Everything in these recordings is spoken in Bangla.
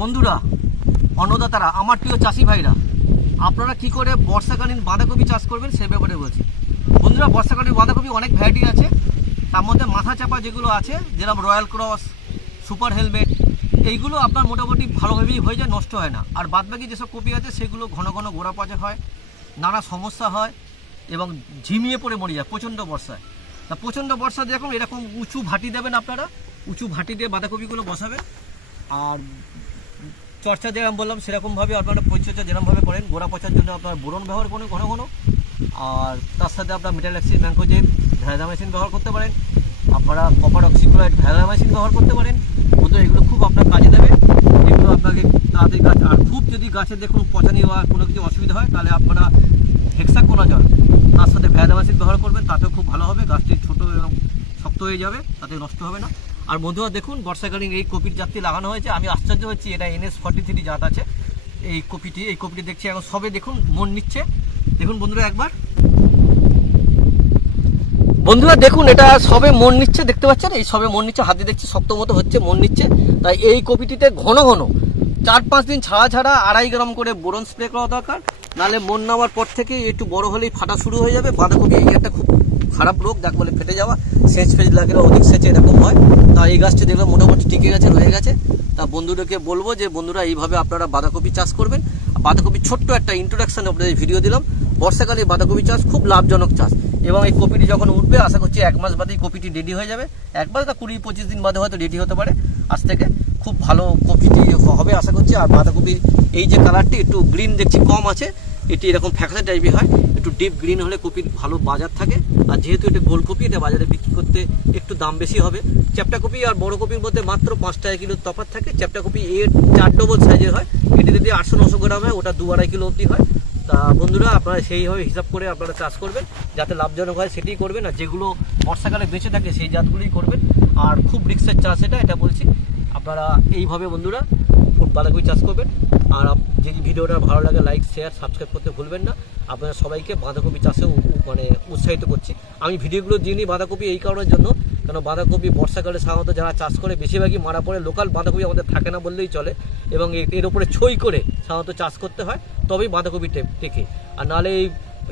বন্ধুরা, অন্নদাতারা, আমার প্রিয় চাষি ভাইরা, আপনারা কি করে বর্ষাকালীন বাঁধাকপি চাষ করবেন সে ব্যাপারে বলছি। বন্ধুরা, বর্ষাকালীন বাঁধাকপি অনেক ভ্যারাইটি আছে। তার মধ্যে মাথা চাপা যেগুলো আছে, যেরকম রয়্যাল ক্রস, সুপার হেলমেট, এইগুলো আপনার মোটামুটি ভালোভাবেই হয়ে যায়, নষ্ট হয় না। আর বাদবাকি যেসব কপি আছে সেগুলো ঘন ঘন গোড়া পচা হয়, নানা সমস্যা হয় এবং ঝিমিয়ে পড়ে মরে যায় প্রচণ্ড বর্ষায়। তা প্রচণ্ড বর্ষা দেখুন এরকম উঁচু ভাটি দেবেন, আপনারা উঁচু ভাটি দিয়ে বাঁধাকপিগুলো বসাবেন। আর চর্চা যেরকম বললাম সেরকমভাবে আপনারা পরিচর্যা যেরকমভাবে করেন। গোড়া পচার জন্য আপনার বোরন ব্যবহার করেন ঘন ঘন, আর তার সাথে আপনার মেটালাক্সিন ম্যাঙ্কোজেব ভ্যালামাইসিন ব্যবহার করতে পারেন। আপনারা কপার অক্সিক্লোরাইড ভ্যালামাইসিন ব্যবহার করতে পারেন। বন্ধু, এগুলো খুব আপনার কাজে দেবে। এগুলো আপনাকে তাড়াতাড়ি গাছ, আর খুব যদি গাছের দেখুন পচানি বা কোনো কিছু অসুবিধা হয় তাহলে আপনারা হেক্সাকোনাজল তার সাথে ভ্যালামাইসিন ব্যবহার করবেন, তাতেও খুব ভালো হবে। গাছটি ছোটো এবং শক্ত হয়ে যাবে, তাতে নষ্ট হবে না। আর বন্ধুরা দেখুন, বর্ষাকালীন এই কপির জাতটি লাগানো হয়েছে। আমি আশ্চর্য হচ্ছি, এটা NS43 জাত আছে এই কপিটি দেখছি এখন সবে দেখুন মন নিচ্ছে। দেখুন বন্ধুরা একবার, বন্ধুরা দেখুন এটা সবে মন নিচ্ছে, দেখতে পাচ্ছেন এই সবে মন নিচ্ছে, হাতে দেখছি শক্ত মতো হচ্ছে, মন নিচ্ছে। তাই এই কপিটিতে ঘন ঘন 4-5 দিন ছাড়া ছাড়া 2.5 গ্রাম করে বোরন স্প্রে করা দরকার। নাহলে মন নেওয়ার পর থেকে একটু বড় হলেই ফাটা শুরু হয়ে যাবে। বাঁধাকপি এই একটা খুব খারাপ রোগ, যাকে বলে ফেটে যাওয়া, সেচ ফেজ লাগলে অধিক সেচে এরকম হয়। তা এই গাছটি দেখলাম মোটামুটি টিকে গেছে, রয়ে গেছে। তা বন্ধুদেরকে বলবো যে বন্ধুরা এইভাবে আপনারা বাঁধাকপি চাষ করবেন। বাঁধাকপি ছোট্ট একটা ইন্ট্রোডাকশন আপনাদের ভিডিও দিলাম। বর্ষাকালে বাঁধাকপি চাষ খুব লাভজনক চাষ, এবং এই কপিটি যখন উঠবে আশা করছি 1 মাস বাদেই কপিটি রেডি হয়ে যাবে। 1 মাস বা 20-25 দিন বাদে হয়তো রেডি হতে পারে। আজ থেকে খুব ভালো কপিটি হবে আশা করছি। আর বাঁধাকপির এই যে কালারটি একটু গ্রিন দেখছি কম আছে, এটি এরকম ফ্যাকাশে টাইপের হয়, একটু ডিপ গ্রিন হলে কপির ভালো বাজার থাকে। আর যেহেতু এটা গোল কপি, এটা বাজারে বিক্রি করতে একটু দাম বেশি হবে। চ্যাপ্টা কপি আর বড় কপির মধ্যে মাত্র 5 টাকা কিলো তফাৎ থাকে। চ্যাপ্টা কপি এর 4 ডবল সাইজের হয়, এটি যদি 800-900 গ্রাম হয়, ওটা 2-2.5 কিলো অবধি হয়। তা বন্ধুরা আপনারা সেইভাবে হিসাব করে আপনারা চাষ করবেন, যাতে লাভজনক হয় সেটাই করবেন। আর যেগুলো বর্ষাকালে বেঁচে থাকে সেই জাতগুলোই করবেন। আর খুব রিস্কের চাষ এটা বলছি। আপনারা এইভাবে বন্ধুরা বাঁধাকপি চাষ করবেন। আর যদি ভিডিওটা ভালো লাগে লাইক, শেয়ার, সাবস্ক্রাইব করতে ভুলবেন না। আপনারা সবাইকে বাঁধাকপি চাষে উৎসাহিত করছি। আমি ভিডিওগুলো দিয়ে নিই বাঁধাকপি এই কারণের জন্য, কারণ বাঁধাকপি বর্ষাকালে সাধারণত যারা চাষ করে বেশিরভাগই মারা পড়ে। লোকাল বাঁধাকপি আমাদের থাকে না বললেই চলে, এবং এর উপরে ছই করে সাধারণত চাষ করতে হয়, তবেই বাঁধাকপি টেকে। আর নাহলে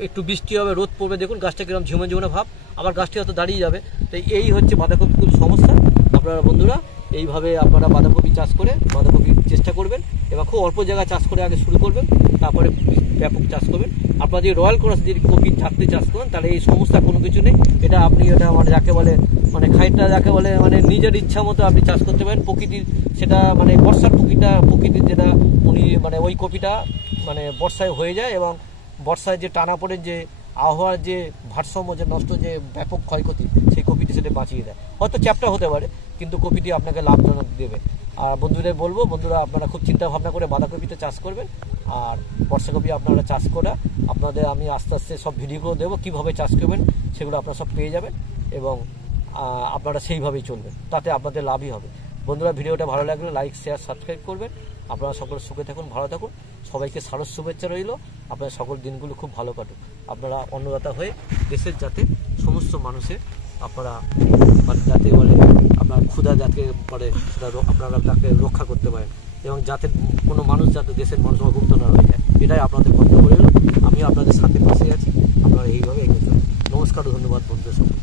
একটু বৃষ্টি হবে, রোদ পড়বে, দেখুন গাছটা কিরকম ঝিমে ঝিমে ভাব, আবার গাছটি হয়তো দাঁড়িয়ে যাবে। তাই এই হচ্ছে বাঁধাকপি খুব সমস্যা। আপনারা বন্ধুরা এইভাবে আপনারা বাঁধাকপি চাষ করে বাঁধাকপির চেষ্টা করবেন, এবং খুব অল্প জায়গায় চাষ করে আগে শুরু করবেন, তারপরে ব্যাপক চাষ করবেন। আপনারা যদি রয়্যাল ক্রস যদি কপির জাতটি চাষ করেন তাহলে এই সমস্যা কোনো কিছু নেই। এটা আপনি যাকে বলে খাইটটা যাকে বলে নিজের ইচ্ছা মতো আপনি চাষ করতে পারেন। প্রকৃতির সেটা বর্ষার প্রকৃতির যেটা ওই কপিটা বর্ষায় হয়ে যায়, এবং বর্ষায় যে টানা পড়ে যে আবহাওয়ার যে ভারসাম্য যে নষ্ট, যে ব্যাপক ক্ষয়ক্ষতি, সেই কপিটি সেটা বাঁচিয়ে দেয়। হয়তো চ্যাপ্টা হতে পারে, কিন্তু কপিটি আপনাকে লাভজনক দেবে। আর বন্ধুদের বলবো, বন্ধুরা আপনারা খুব চিন্তা ভাবনা করে বাঁধাকপিতে চাষ করবেন। আর বর্ষাকপি আপনারা চাষ করে আপনাদের আমি আস্তে আস্তে সব ভিডিওগুলো দেবো, কীভাবে চাষ করবেন সেগুলো আপনারা সব পেয়ে যাবেন, এবং আপনারা সেইভাবেই চলবেন, তাতে আপনাদের লাভই হবে। বন্ধুরা ভিডিওটা ভালো লাগলে লাইক, শেয়ার, সাবস্ক্রাইব করবেন। আপনারা সকলে সুখে থাকুন, ভালো থাকুন। সবাইকে সারস শুভেচ্ছা রইল। আপনার সকল দিনগুলো খুব ভালো কাটুক। আপনারা অন্নদাতা হয়ে দেশের যাতে সমস্ত মানুষের আপনারা যাতে আপনার ক্ষুধা যাতে সেটা আপনারা তাকে রক্ষা করতে পারেন, এবং যাতে কোনো মানুষ যাতে দেশের মানুষ অভুক্ত না হয়ে যায়, এটাই আপনাদের কর্তব্য রইল। আমি আপনাদের সাথে পাশে আছি, আপনারা এইভাবে এগিয়ে চলুন। নমস্কার, ধন্যবাদ বন্ধুদের সঙ্গে।